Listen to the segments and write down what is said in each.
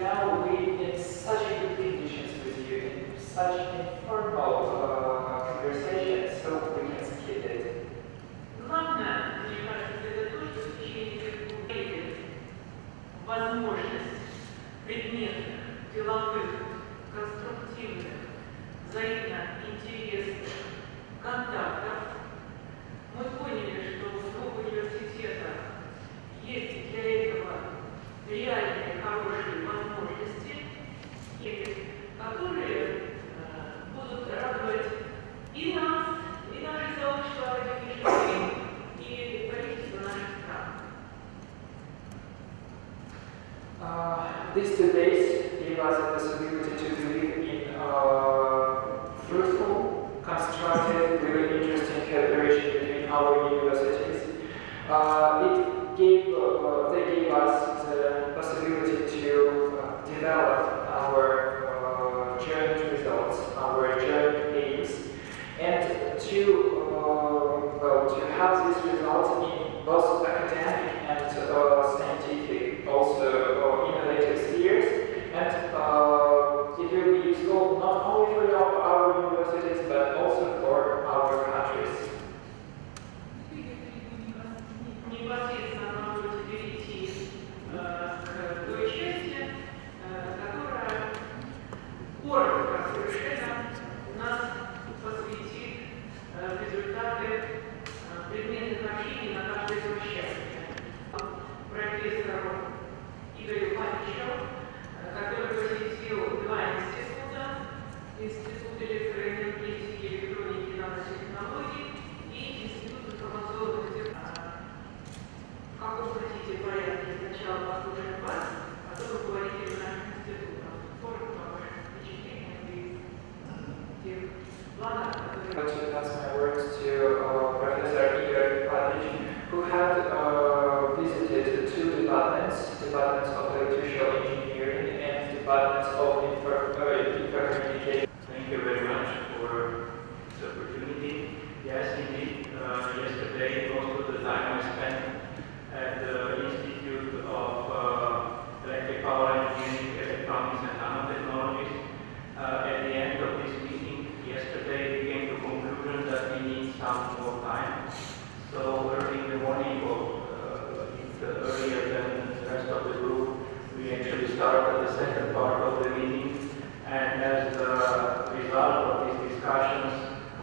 now we in such a good conditions with you, in such informal conversation, so we can skip it. Главное, мне кажется, это то, что в течение года возможность предметных, деловых, конструктивных, взаимно интересных контактов. Мы поняли, что в двух университетах есть для этого реальные хорошие возможности, которые будут радовать и нас, и наши сообщества родителей, и правительство наших стран. These 2 days give us the possibility to believe in fruitful, constructive, really interesting collaboration between our universities. They gave us the possibility to develop our joint results, our joint aims, and to have these results in both academic and scientific, also innovative spheres, and it will be useful not only for our universities but also for our countries. Непосредственно можете перейти к той части, которая коротко совершенно нас посвятит результаты предметных общений на каждой площадке. Профессору Игорю Панчеву, который посетил 2 института: Институт электроэнергетики, электроники и нанотехнологий и Институт информационных технологий. В каком хотите порядке сначала послушаем вас, а потом вы говорите о наших институтах. Коротко о ваших впечатлениях и тех планах, которые... I want to pass my words to Professor Igor Pavlich, who had visited 2 departments of electrical engineering and departments of communication. Thank you very much for this opportunity. Yes, indeed, yesterday most of the time I spent at the Institute of Electric Power Engineering, Electronics and Nanotechnologies. At the end of this meeting yesterday, we came to the conclusion that we need some more time. So early in the morning, earlier than the rest of the group, we actually started the second part of the meeting. And as the result of these discussions,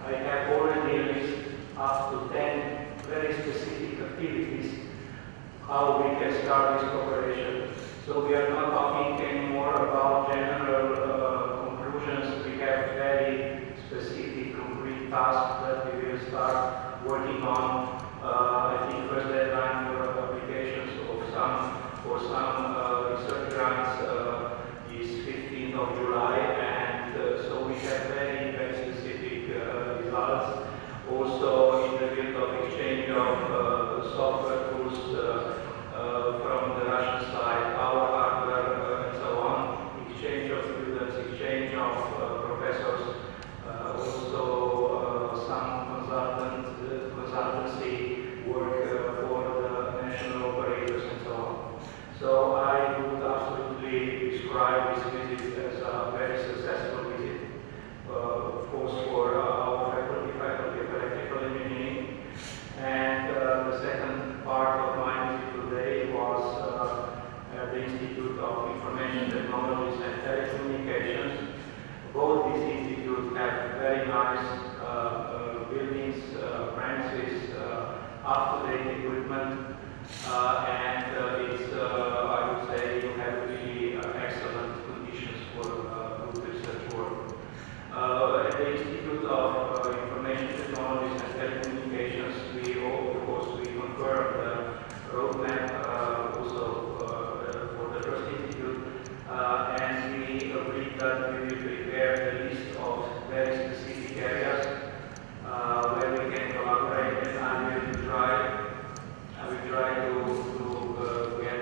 I have already listed up to 10 very specific activities how we can start this cooperation. So we are not talking anymore about general conclusions. We have very specific, concrete tasks that we will start working on. I think first deadline for applications for some research grants is 15th of July, and so we have very, very specific results. Also in the field of exchange of software tools from the Russian side, our hardware and so on, exchange of students, exchange of professors, also some consultancy work for the national operators and so on. So I would absolutely describe this visit as a very successful visit, of course, for our faculty of electrical engineering. And the second part of my visit today was at the Institute of Information Technologies and Telecommunications. Both these institutes have very nice buildings, premises, up-to-date equipment, and it's, I would say, you have really excellent conditions for good research work. At the Institute of Information Technologies and Telecommunications, of course, we confirmed the roadmap also for the first institute, and we agreed that we will prepare a list of very specific areas where we can collaborate, and I will try to get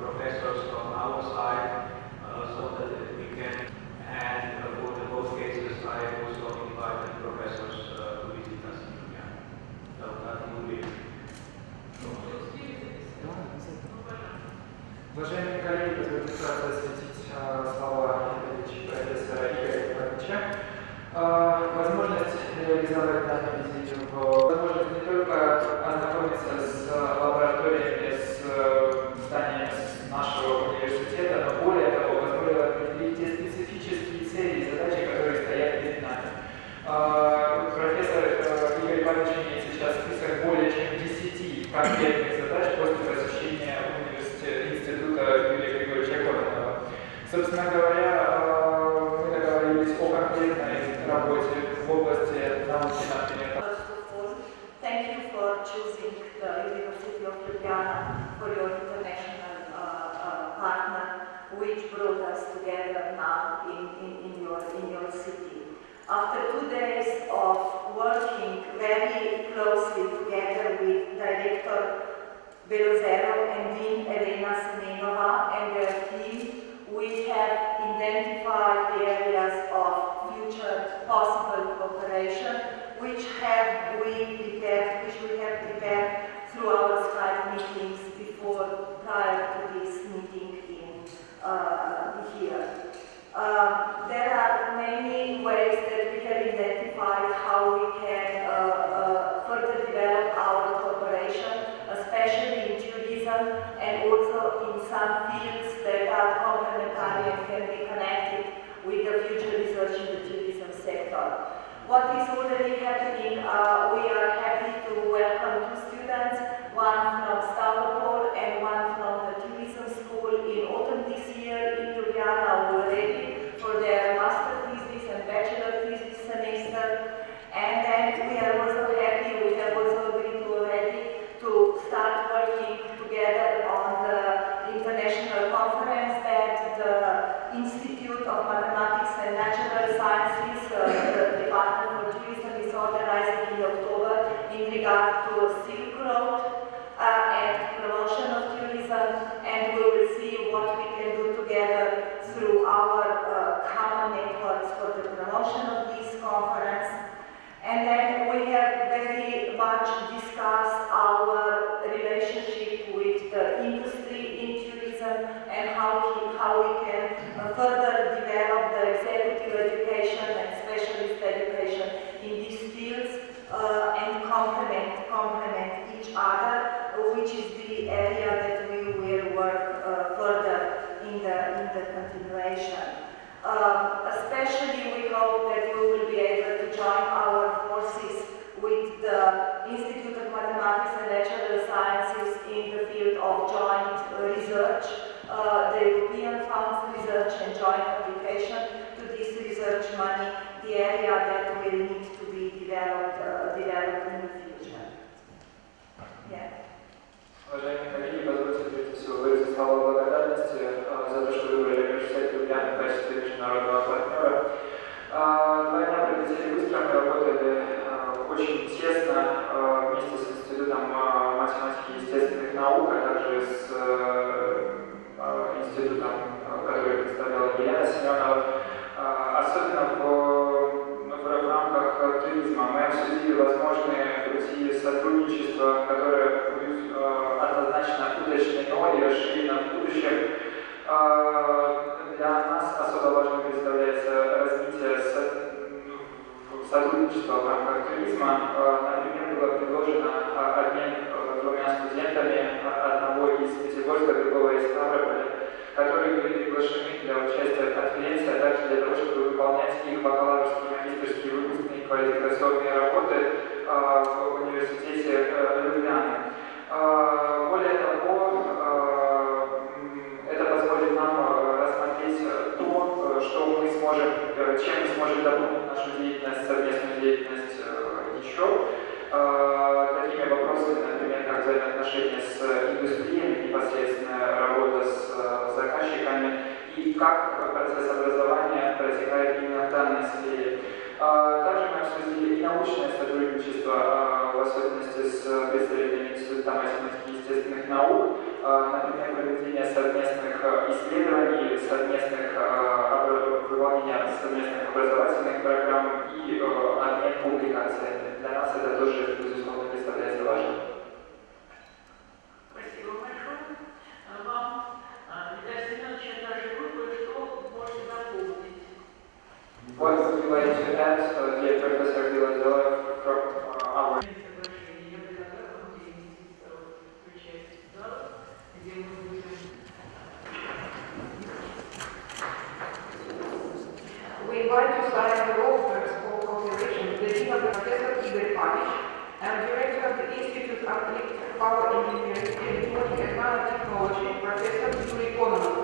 professors from our side so that we can, and for the both cases I also invited professors to visit us in Ljubljana. So that will be. Уважаемые коллеги, позвольте вкратце осветить Собственно говоря, мы договорились о конкретной работе в области науки, например. First of all, thank you for choosing the University of Ljubljana for your international partner, which brought us together now in your city. After 2 days of working very closely together with Director Belozero and Dean Elena Semenova and their team, we have identified the areas of future possible cooperation which we have prepared through our Skype meetings prior to this meeting here. There are many ways that we have identified how we can further develop our cooperation, especially in tourism and also in some fields that are complementary and can be connected with the future research in the tourism sector. What is already happening, we are happy to welcome 2 students, one from Stavropol and one from the tourism school in autumn this year in Ljubljana already for their master thesis and bachelor thesis semester. And then we are also happy, we have also agreed already to start working together on the international conference that the Institute of Mathematics and Natural Sciences, the Department for Tourism, is organizing in October in regard to Silk Road and promotion of tourism, and we will see what we can do together through our common networks for the promotion of this conference. And then we have very much discussed our relationship with the industry in tourism and how we can further develop the executive education and specialist education in these fields and complement each other, which is the area that we will work further in the continuation. Especially we hope that we will be able to join our forces with the Institute of Mathematics and Natural Sciences in the field of joint research, the European funds research and joint application to this research money, the area that will need to be developed in the future. Yeah. Уважаемые коллеги, позвольте прежде всего выразить слова благодарности за то, что выбрали университет Ljubljana в качестве международного партнера. 2 дня пролетели быстро, мы работали очень тесно вместе с Институтом математики и естественных наук, а также с институтом, который представляла Елена Семенова. Особенно в рамках туризма мы обсудили возможные пути сотрудничества, которые будут однозначно уточнено и расширено в будущем. Для нас особо важным представляется развитие сотрудничества в рамках туризма. Например, было предложено обмен 2 студентами, одного из Пятигорска, другого из Ставрополя, которые были приглашены для участия в конференции, а также для того, чтобы выполнять их бакалаврские, магистерские, выпускные квалификационные работы в университете Ljubljana. Более того, это позволит нам рассмотреть то, чем мы сможем дополнить нашу деятельность, совместную деятельность еще. Такими вопросами, например, как взаимоотношения с индустрией, непосредственная работа с заказчиками и как процесс образования протекает именно в данной сфере. Также мы обсудили и научное сотрудничество, в особенности с представителями Института математики и естественных наук, например, проведение совместных исследований, выполнение совместных образовательных программ и обмен публикациями. Для нас это тоже, безусловно, представляется важным. Спасибо большое вам. Виталий Семенович, от нашей группы, что можете дополнить? What would you like to add, dear Professor Belozero, from our... We invite to sign the authors for cooperation the Dean of Professor Igor Pavic and Director of the Institute of Electric Power Engineering, Electronic and Nanotechnology, Professor Yuri Kononov.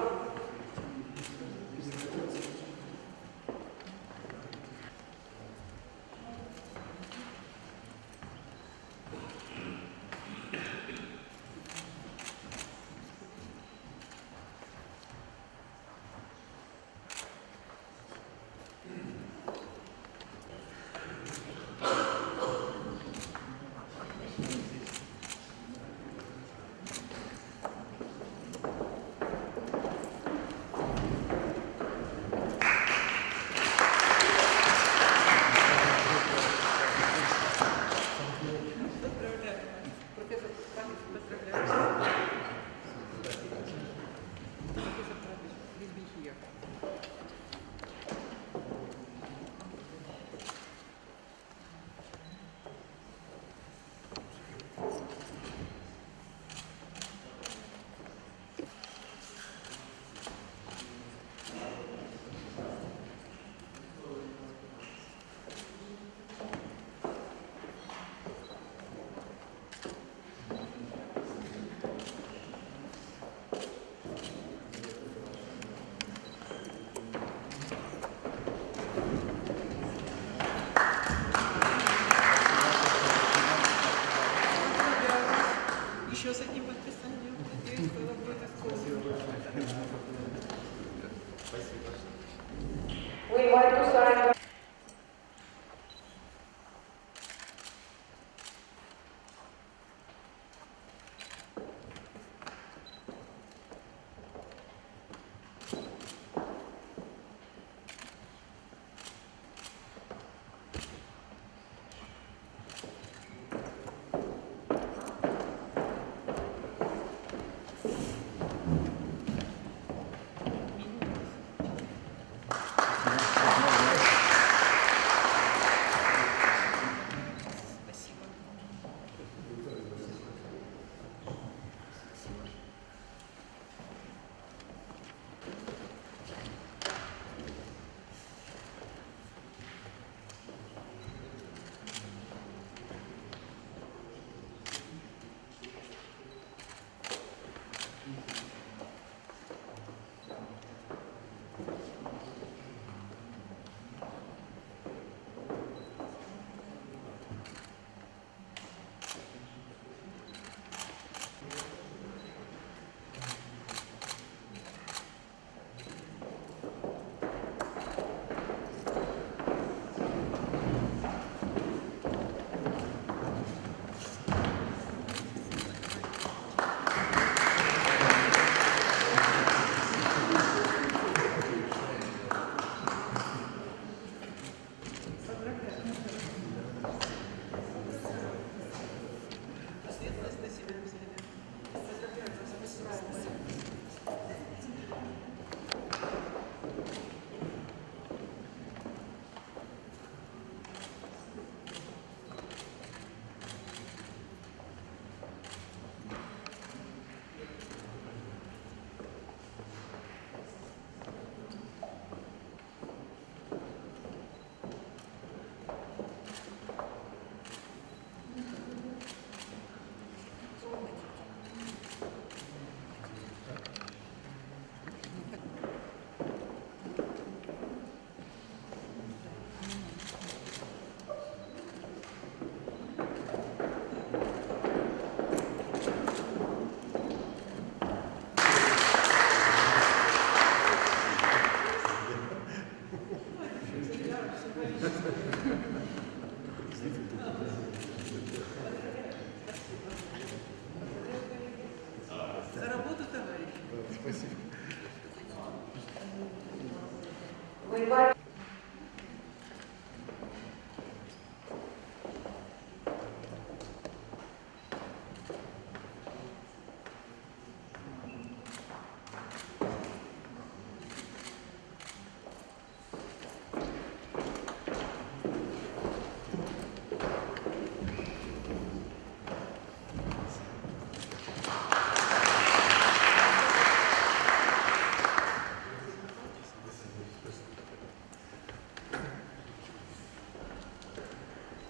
We invite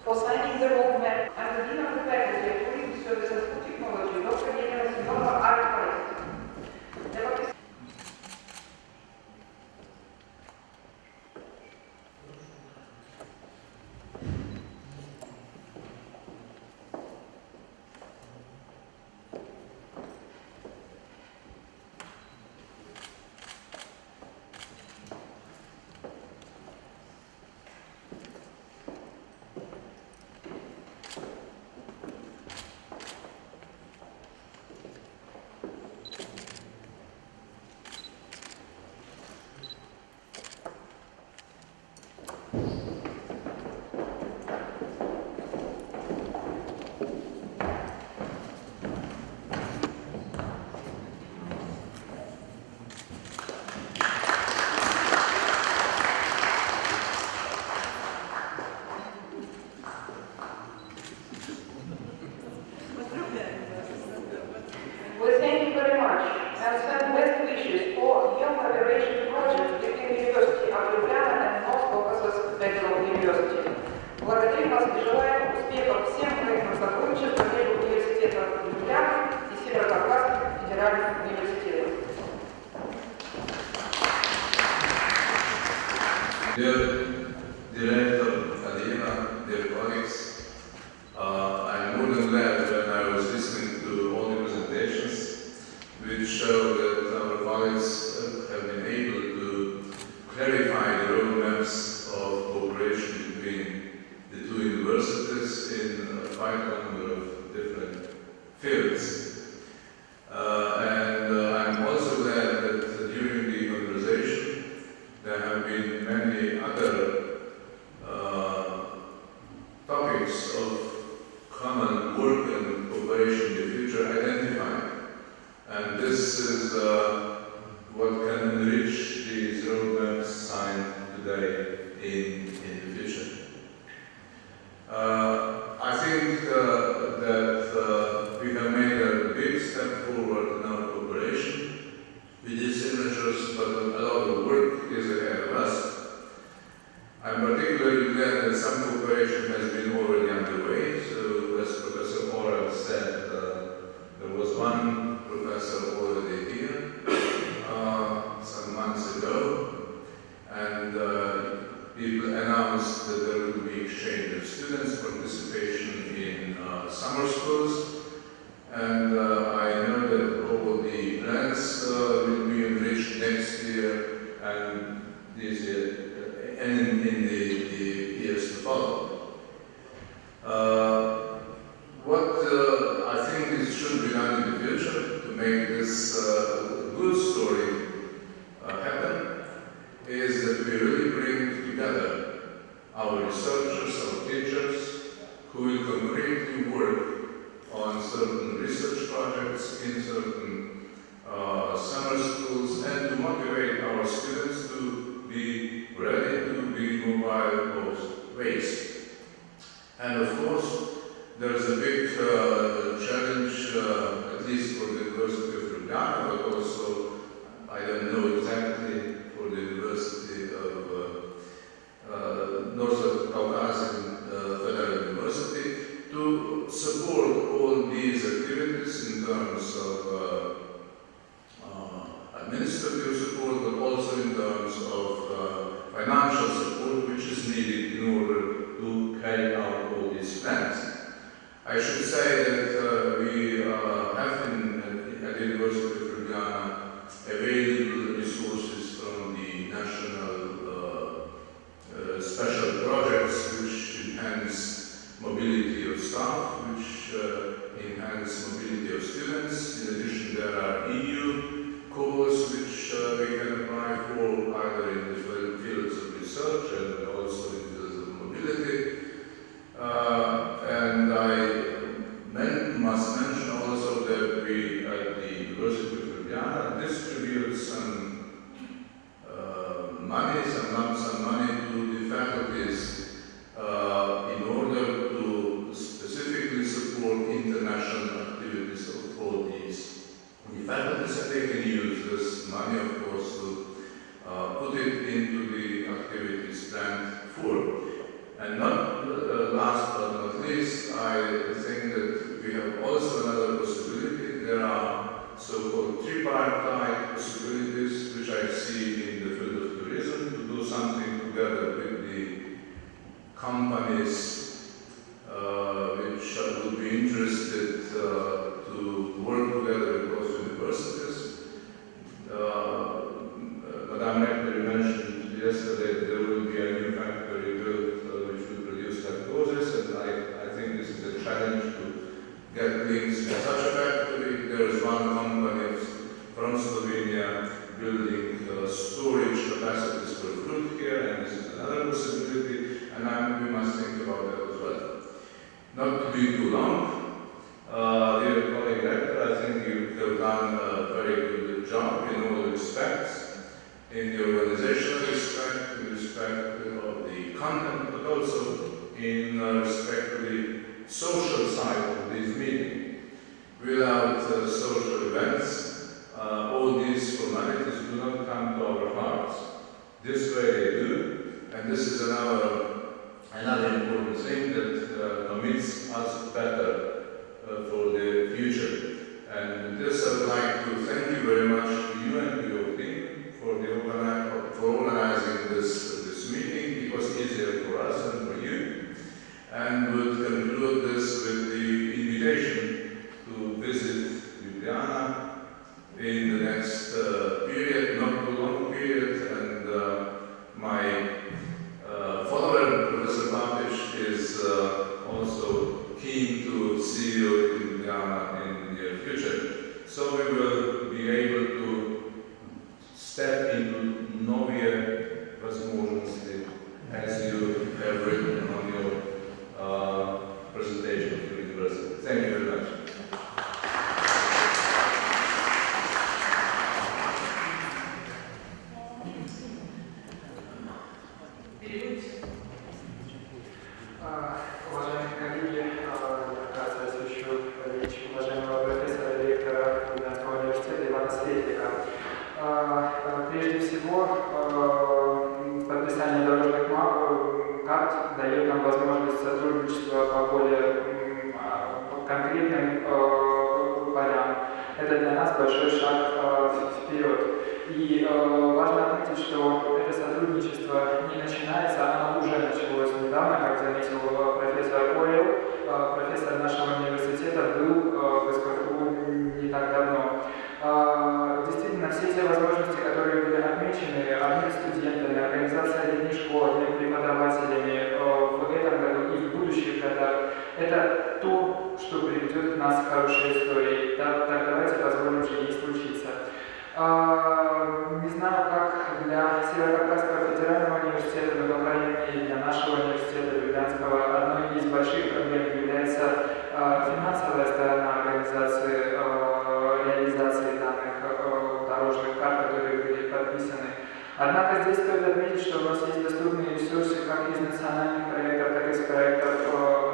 for signing the roadmap and the Dean of the Faculty of Tourism Service and Food Technology, Dr. Elena Simonova, are recognized. We thank you very much and send best wishes for your collaboration project between University of Ljubljana and North Caucasus Federal University. Благодарим вас и желаем успехов всем проектам сотрудничества между университетом Ljubljana и Северо-Кавказским федеральным университетом. Dear Director Alina, dear colleagues, I'm more than glad when I was listening to all the presentations, which show that our colleagues have been able to clarify the roadmaps of cooperation between the two universities in quite a number of different fields. I'm also glad that during the conversation there have been many other topics of common work and cooperation in the future identified. And this is what can enrich these roadmaps signed today in the future. I think that we have made a big step forward in our cooperation with these signatures, but a lot of work is ahead of us. I'm particularly glad that some cooperation has been already underway. So, as Professor Oral said, there was one professor already here some months ago, and people announced that there will be exchange of students, participation in summer schools, and I know that all the plans will be enriched next year and this year, and in the years to follow. What I think should be done in the future to make this good story happen is that we really bring together our researchers, our teachers, who will concretely work on certain research projects in certain summer schools, and to motivate our students to be ready to be mobile post-waste. And of course, there's a big challenge, at least for the University of Ljubljana, but also, I don't know exactly, for the University of North Caucasian Federal University, to support all these activities in terms of administrative support, but also in terms of financial support, which is needed in order to carry out all these plans. I should say that we have at the University of Ljubljana available resources from the national special projects which enhance mobility of staff, which enhance mobility of students. In addition, there are EU calls budgets, and they can use this money, of course, to put it into the activities planned for. And not last but not least, I think that we have also another possibility. There are so-called tripartite possibilities, which I see in the field of tourism, to do something together with the companies which would be interested to work together with those universities. Madame Rector mentioned yesterday that there will be a new factory built which will produce lactoses, and I think this is a challenge to get links in such a factory. There is one company from Slovenia building storage capacities for fruit here, and this is another possibility, and we must think about that as well. Not to be too long, dear colleague Rector, I think you have done a very good job in all respects, in the organizational respect, in respect of the content, but also in respect to the social side of this meeting. Without social events, all these formalities do not come to our hearts. This way they do, and this is another important thing that commits us better for the future. And with this, I would like to thank you very much to you and to your team for organizing this meeting. It was easier for us and for you. And would conclude this with the invitation to visit Ljubljana in the next period, not too long period, and my follower, Professor Babiš, is also keen to see you in Ljubljana in the near future. So we will be able to step into новые возможности, as you have written on your presentation of the university. Thank you very much. Уважаемые коллеги, я освещу речь уважаемого профессора, ректора Лубянского университета Ивана Светлика. Прежде всего, подписание дорожных карт дает нам возможность сотрудничества по более конкретным полям. Это для нас большой шаг вперед. И важно отметить, что это сотрудничество не начинается, оно уже началось недавно, как заметил профессор Ойл. Профессор нашего университета был в СКФУ не так давно. Действительно, все те возможности, которые были отмечены обмен студентами, организация летних школ, обмен преподавателями в этом году и в будущих годах, это то, что приведет нас к хорошей истории. Так давайте позволим же ей случиться. Не знаю, как для Северо-Кавказского федерального университета, но, по крайней мере, для нашего университета Лубянского одной из больших проблем является финансовая сторона организации, реализации данных дорожных карт, которые были подписаны. Однако здесь стоит отметить, что у нас есть доступные ресурсы как из национальных проектов, так и из проектов,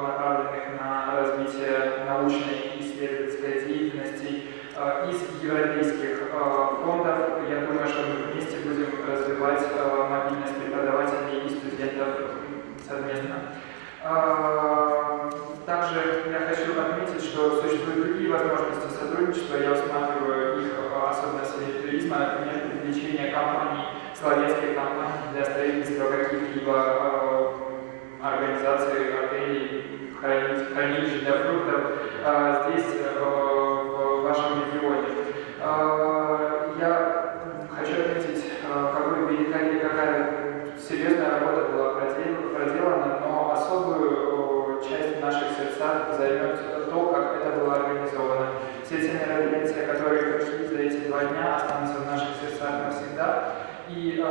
направленных на развитие научной и исследовательской деятельности, из европейских фондов. Я думаю, что мы вместе будем развивать мобильность преподавателей и студентов совместно. Также я хочу отметить, что существуют другие возможности сотрудничества. Я усматриваю их, особенно в сфере туризма, например, привлечение компаний, славянских компаний для строительства каких-либо организаций, отелей, хранилищ для фруктов здесь, в вашем регионе. Я хочу отметить, какая серьезная работа была проделана, но особую часть в наших сердцах займет то, как это было организовано. Все те мероприятия, которые прошли за эти 2 дня, останутся в наших сердцах навсегда. И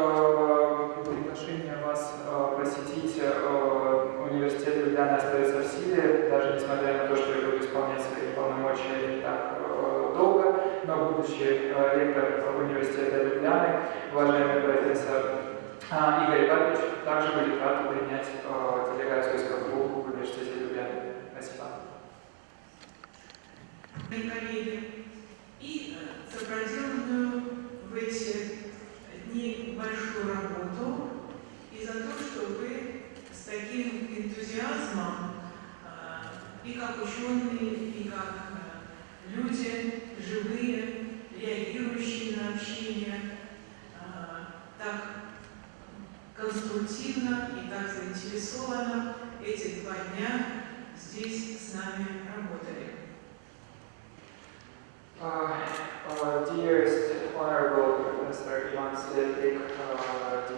приглашение вас посетить университет Ljubljana остается в силе, даже несмотря на то, что я буду исполнять свои полномочия не так долго, но будущий ректор университета Ljubljana, уважаемый профессор Игорь Бабич, также будет рад принять делегацию СКФУ в университете Ljubljana. Спасибо. Коллеги, и сообразил заинтересованно эти 2 дня здесь с нами работали. Dearest Honorable Professor Ivan Svetlik,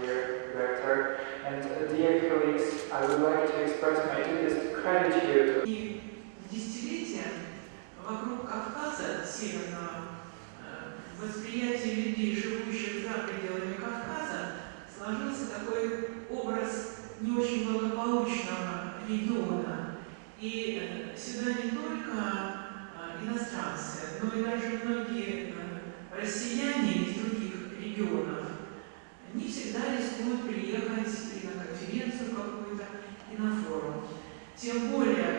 dear Director, and dear colleagues, I would like to express my deepest gratitude. И десятилетия вокруг Кавказа, северного, восприятие людей, живущих за пределами Кавказа, сложился такой образ не очень благополучного региона. И сюда не только иностранцы, но и даже многие россияне из других регионов не всегда рискуют приехать и на конференцию какую-то, и на форум. Тем более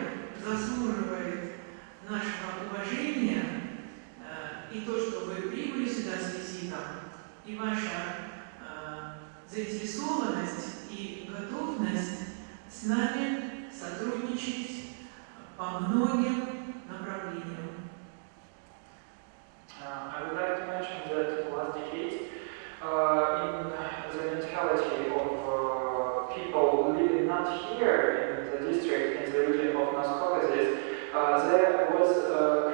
заслуживает нашего уважения и то, что вы прибыли сюда с визитом, и ваша заинтересованность и готовность с нами сотрудничать по многим направлениям. I would like to mention that last decade, in the mentality of people living not here in the district, in the region of North Caucasus, there was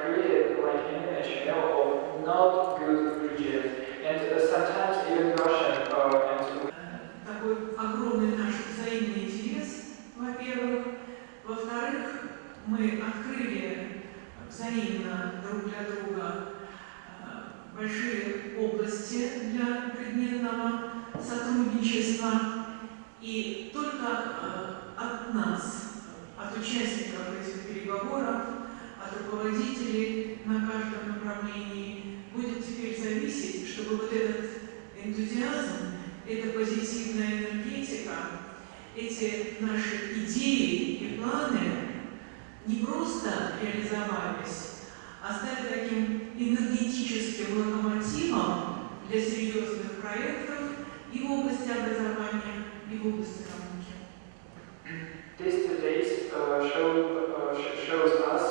created like an image, of not good region, and sometimes even Russian and Такой огромный наш взаимный интерес, во-первых. Во-вторых, мы открыли взаимно друг для друга большие области для предметного сотрудничества. И только от нас, от участников этих переговоров, от руководителей на каждом направлении будет теперь зависеть, чтобы вот этот энтузиазм, эта позитивная энергетика, эти наши идеи и планы не просто реализовались, а стали таким энергетическим локомотивом для серьезных проектов и в области образования, и в области науки. These 2 days shows us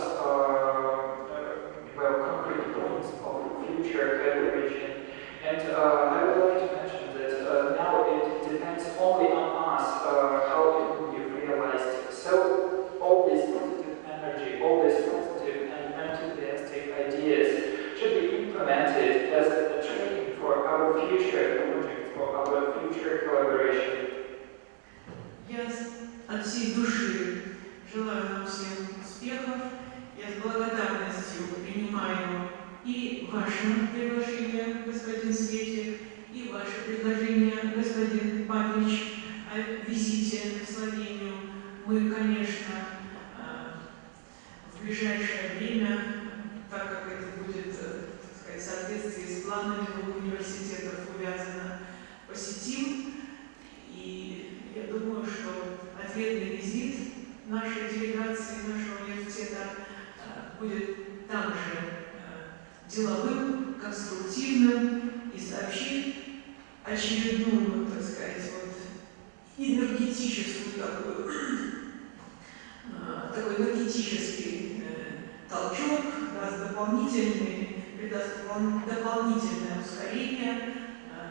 concrete points of future collaboration, and I would like to mention that now it depends only on us how it will be realized. So all this positive energy, all these positive and enthusiastic ideas should be implemented as a training for our future projects, for our future collaboration. Я от всей души желаю нам всем успехов. Я с благодарностью принимаю и ваше приглашение, господин Светик, и ваше предложение, господин Павлович, о визите в Словению. Мы, конечно, в ближайшее время, так как это будет, так сказать, в соответствии с планами двух университетов увязано, посетим. И я думаю, что ответный визит нашей делегации, нашего университета будет также деловым, конструктивным и сообщит очередную, так сказать, энергетическую такой энергетический толчок, даст придаст дополнительное ускорение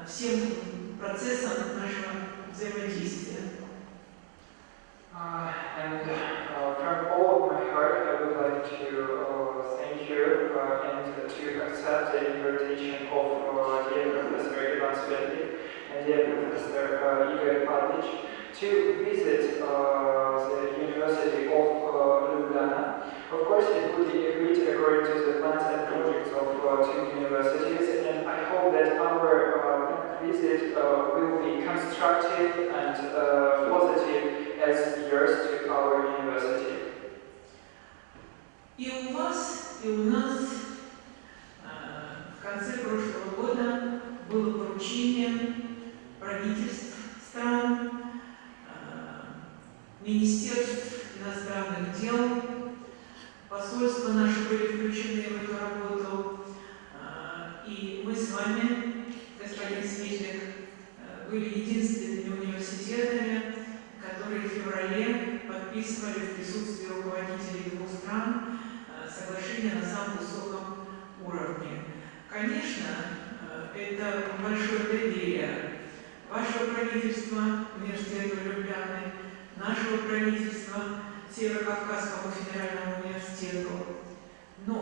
всем процессам нашего взаимодействия. And from all of my heart, I would like to thank you and to accept the invitation of dear Professor Ivan Svetlik and dear Professor Igor Pavlich to visit the University of Ljubljana. Of course, it would be agreed according to the plans and projects of 2 universities, and I hope that our visit will be constructive and positive as yours to our university. И у вас, и у нас в конце прошлого года было поручение правительств стран, министерств иностранных дел, посольства наши были включены в эту работу, и мы с вами, господин Светлик, были единственными университетами, которые в феврале подписывали в присутствии руководителей 2 стран соглашение на самом высоком уровне. Конечно, это большое доверие вашего правительства, университета Любляны, нашего правительства, Северо-Кавказскому федеральному университету. Но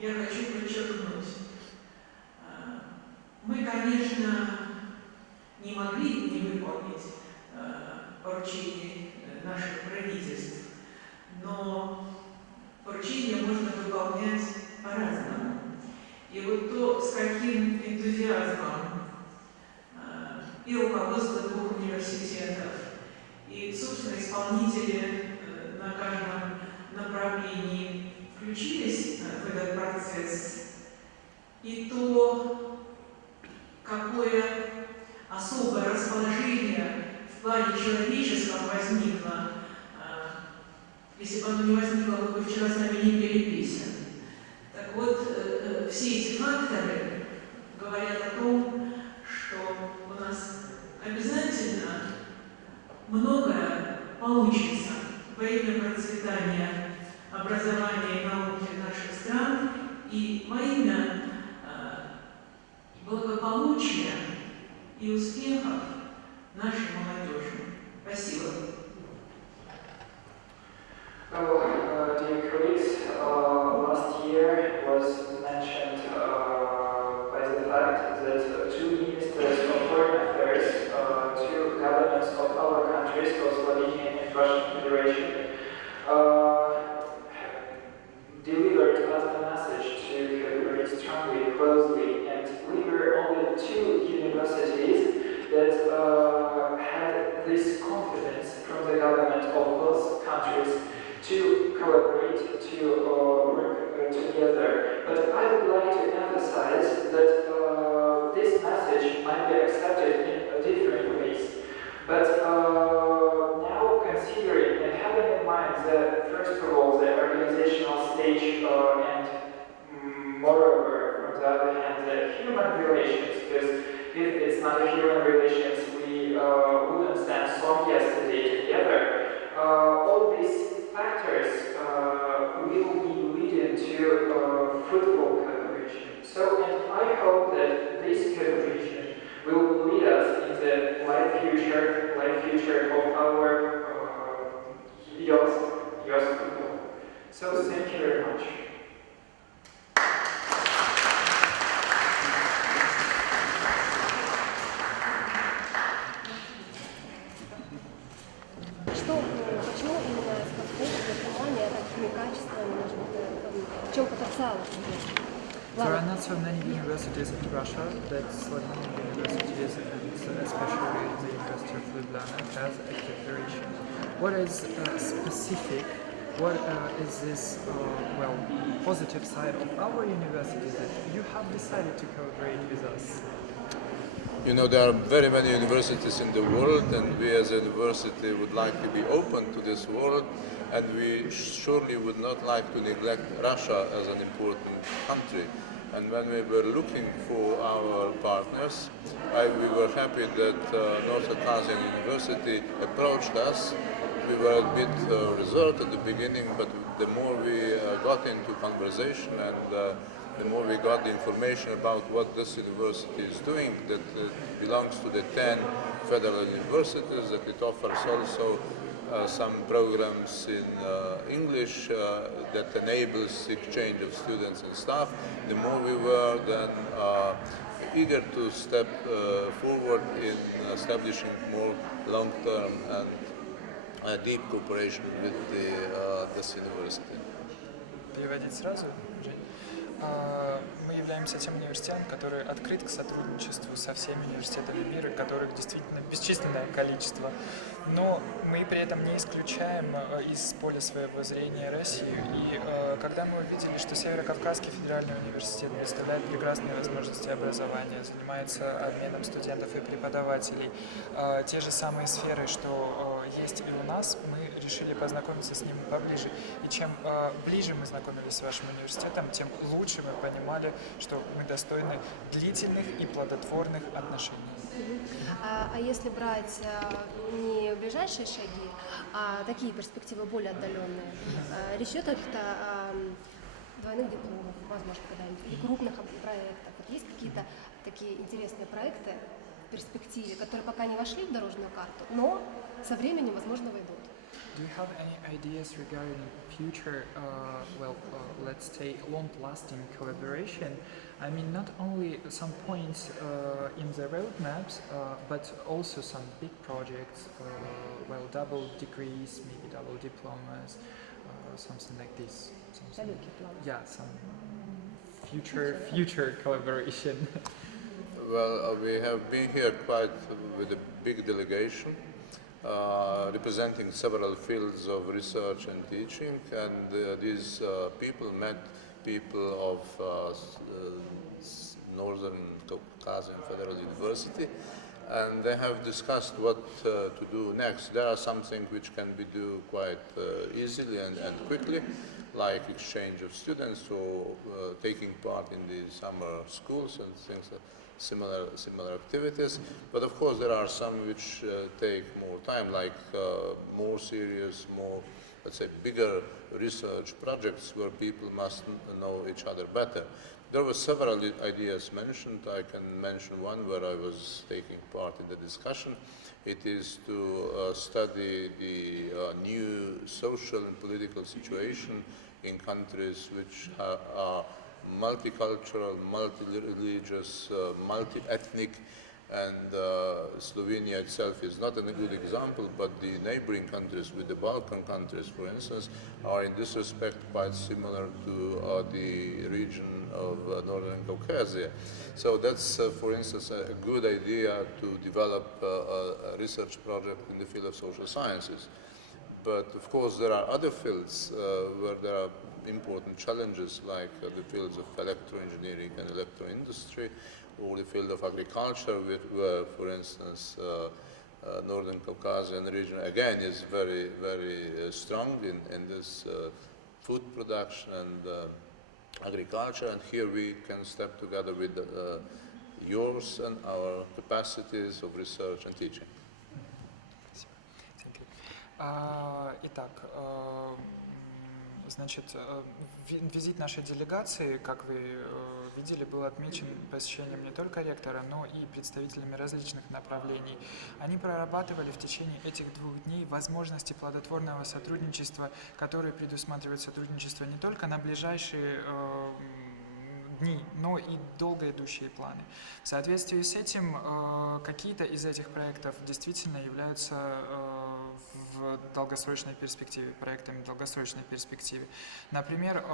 я хочу подчеркнуть, мы, конечно, не могли не выполнить поручений наших правительств, но поручения можно выполнять по-разному. И вот то, с каким энтузиазмом и руководство двух университетов, и, собственно, исполнители на каждом направлении включились в этот процесс, и то, какое особое расположение в плане человеческом возникло, если бы оно не возникло, мы бы вчера с вами не пели песен. Так вот, все эти факторы говорят о том, что у нас обязательно многое получится во имя процветания образования и науки наших стран и во имя благополучия и успехов нашей молодежи. Спасибо. Dear colleagues, last year was mentioned by the fact that two ministers of foreign affairs, two governments of our countries, of Slovenia and Russian Federation, delivered us a message to cooperate strongly, closely, and we were only two universities that had this confidence from the government of both countries to collaborate, to work together. But I would like to emphasize that this message might be accepted in different ways. But now considering and having in mind that, first of all, the organizational stage and moreover, from the other hand, the human relations, because if it's not a human relations, we wouldn't stand so yesterday together. All these factors will be leading to fruitful collaboration. So, and I hope that this collaboration will lead us in the life future of our youth people. So, thank you very much. Почему именно СКФУ внимание такими качествами, может быть, в чем потенциал? There are not so many universities in Russia that Slovenian universities, and especially the University of Ljubljana, has a cooperation. What is specific? What is this, positive side of our university that you have decided to cooperate with us? You know, there are very many universities in the world, and we as a university would like to be open to this world, and we surely would not like to neglect Russia as an important country. And when we were looking for our partners, we were happy that North Caucasian University approached us. We were a bit reserved at the beginning, but the more we got into conversation and the more we got the information about what this university is doing, that it belongs to the 10 federal universities, that it offers also some programs in English that enables exchange of students and staff, the more we were then eager to step forward in establishing more long-term and deep cooperation with this university. Переводить сразу, Жень? Мы являемся тем университетом, который открыт к сотрудничеству со всеми университетами мира, которых действительно бесчисленное количество. Но мы при этом не исключаем из поля своего зрения Россию. И когда мы увидели, что Северо-Кавказский федеральный университет представляет прекрасные возможности образования, занимается обменом студентов и преподавателей, те же самые сферы, что есть и у нас, мы решили познакомиться с ним поближе. И чем ближе мы знакомились с вашим университетом, тем лучше мы понимали, что мы достойны длительных и плодотворных отношений. А если брать не ближайшие шаги, а такие перспективы более отдаленные, речь идет о двойных дипломах, возможно, когда-нибудь, и крупных проектах. Вот есть какие-то такие интересные проекты, перспективе, которые пока не вошли в дорожную карту, но со временем, возможно, войдут. Do you have any ideas regarding future, let's say, long-lasting collaboration? I mean, not only some points in the roadmaps, but also some big projects, double degrees, maybe double diplomas, something like this. Something. Yeah, some future collaboration. Well, we have been here quite with a big delegation, representing several fields of research and teaching, and these people met people of Northern Caucasian Federal University, and they have discussed what to do next. There are some things which can be done quite easily and quickly, like exchange of students or taking part in the summer schools and things like similar activities. But of course there are some which take more time, like more serious, more, let's say, bigger research projects where people must know each other better. There were several ideas mentioned. I can mention one where I was taking part in the discussion. It is to study the new social and political situation in countries which are multicultural, multi-religious, multi-ethnic, and Slovenia itself is not a good example, but the neighboring countries, with the Balkan countries, for instance, are in this respect quite similar to the region of Northern Caucasia. So that's, for instance, a good idea to develop a research project in the field of social sciences. But of course there are other fields where there are important challenges, like the fields of electro-engineering and electro-industry, or the field of agriculture, where, for instance, Northern Caucasian region again is very, very strong in this food production and agriculture, and here we can step together with yours and our capacities of research and teaching. Итак, значит, визит нашей делегации, как вы видели, был отмечен посещением не только ректора, но и представителями различных направлений. Они прорабатывали в течение этих 2 дней возможности плодотворного сотрудничества, которые предусматривают сотрудничество не только на ближайшие дни, но и долго идущие планы. В соответствии с этим какие-то из этих проектов действительно являются в долгосрочной перспективе, проектами в долгосрочной перспективе. Например,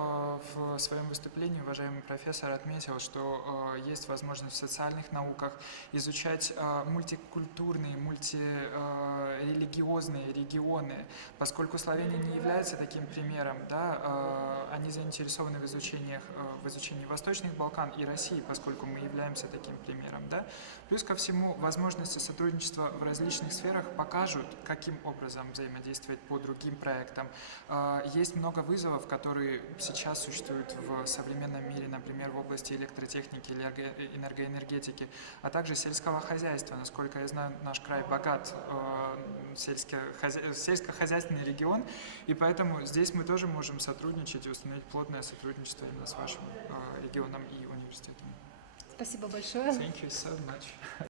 в своем выступлении уважаемый профессор отметил, что есть возможность в социальных науках изучать мультикультурные, мультирелигиозные регионы, поскольку Словения не является таким примером, да, они заинтересованы в изучении Восточных Балкан и России, поскольку мы являемся таким примером, да. Плюс ко всему, возможности сотрудничества в различных сферах покажут, каким образом взаимодействовать по другим проектам. Есть много вызовов, которые сейчас существуют в современном мире, например, в области электротехники или энергоэнергетики, а также сельского хозяйства. Насколько я знаю, наш край богат сельскохозяйственный регион, и поэтому здесь мы тоже можем сотрудничать и установить плотное сотрудничество именно с вашим регионом и университетом. Спасибо большое. Thank you so much.